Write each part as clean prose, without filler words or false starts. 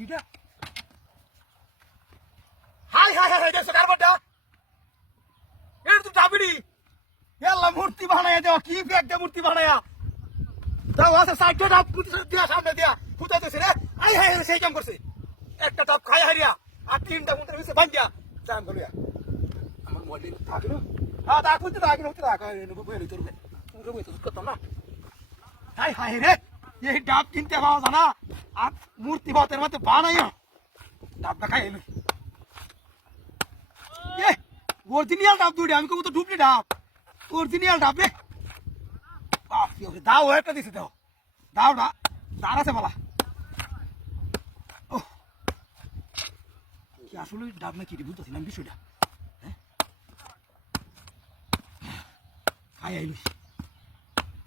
কিটা high high high দেখছো কারবারটা এটা তো ডাবিড়ি এলা মূর্তি বানায়া দেওয়া কি একটা মূর্তি বানায়া দাও আছে সাইডে ডাব মূর্তি দিয়া সামনে দিয়া ফুটাইতেছে রে আই হাই সেই কাম করছে একটা ডাব খাই হারিয়া আর তিনটা মুন্ডের ভিতরে বান্ধিয়া জাম গলিয়া আমার মোবাইল থাকে না হ্যাঁ তা কইতে থাকে না তা কই নে বই লই তোরবে পুরো বই তো করতাম না হাই হাই রে এই ডাব কিনতে পাওয়া জানা আর মূর্তি বাতের মধ্যে বানাইয়া ডাবটা খাই এলো এ অরিজিনাল ডাব দুইটা আমি কব তো ডুপ্লি ডাব অরিজিনাল ডাব রে বাপ রে দাও একটা দিছে দাও দাও না দাঁড় আছে বলা ও কি আসলে ডাব না কি বুঝতেছি না বিষয়টা হ্যাঁ খাই আইলি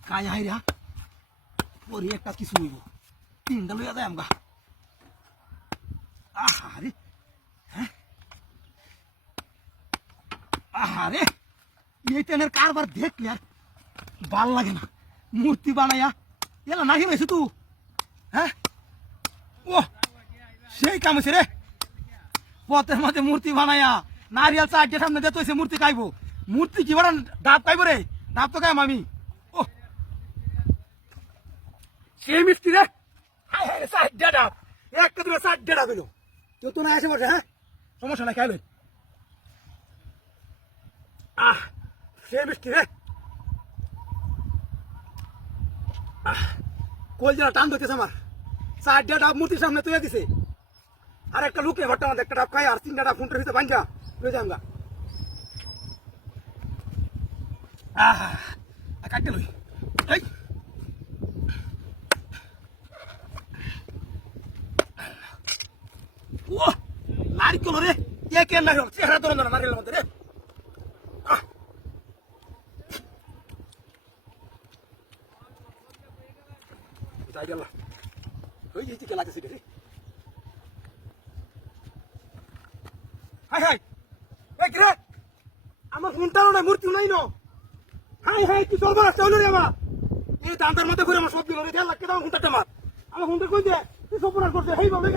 খাই আই রা পরে একটা কিছু হইব তিনটা লইয়া যায় আমগা আহারে হ্যাঁ আহারে এই তেনের কারবার দেখলে আর ভাল লাগে না মূর্তি বানাইয়া এলা নাকি রয়েছে তু হ্যাঁ ও সেই কাম হয়েছে রে পথের মধ্যে মূর্তি বানাইয়া নারিয়াল চারটে সামনে দিতে হয়েছে মূর্তি খাইবো মূর্তি কি বানান ডাব খাইবো রে ডাব তো খাইম আমি ও সেই মিষ্টি রে চারটে ডাব একটা দুটো চারটে ডাব এলো কেউ তো না এসে বসে হ্যাঁ সমস্যা নাই খাইলে আহ সেই মিষ্টি রে কল যারা টান ধরতেছে আমার চারটা ডাব মূর্তির সামনে তুলে দিছে আর একটা লুকে ভট্টা মধ্যে একটা ডাব খাই আর তিনটা ডাব ফুন্টের ভিতরে বাঞ্জা তুলে যাই আমরা কাটতে লই এই ও নারিকেল রে কে না চেহারা ধরো না নারিকেলের মধ্যে রে যাই গেল ওই এই দিকে লাগছে রে হাই হাই এই রে আমার ফোনটাও না মূর্তি নাই ন হাই হাই তুই চলবা চল রে বাবা এই দান্তার মধ্যে ঘুরে আমার সব দিল রে দেড় লাখ টাকা ফোনটা আমার ফোনটা কই দে তুই সব করছে হেই বাবা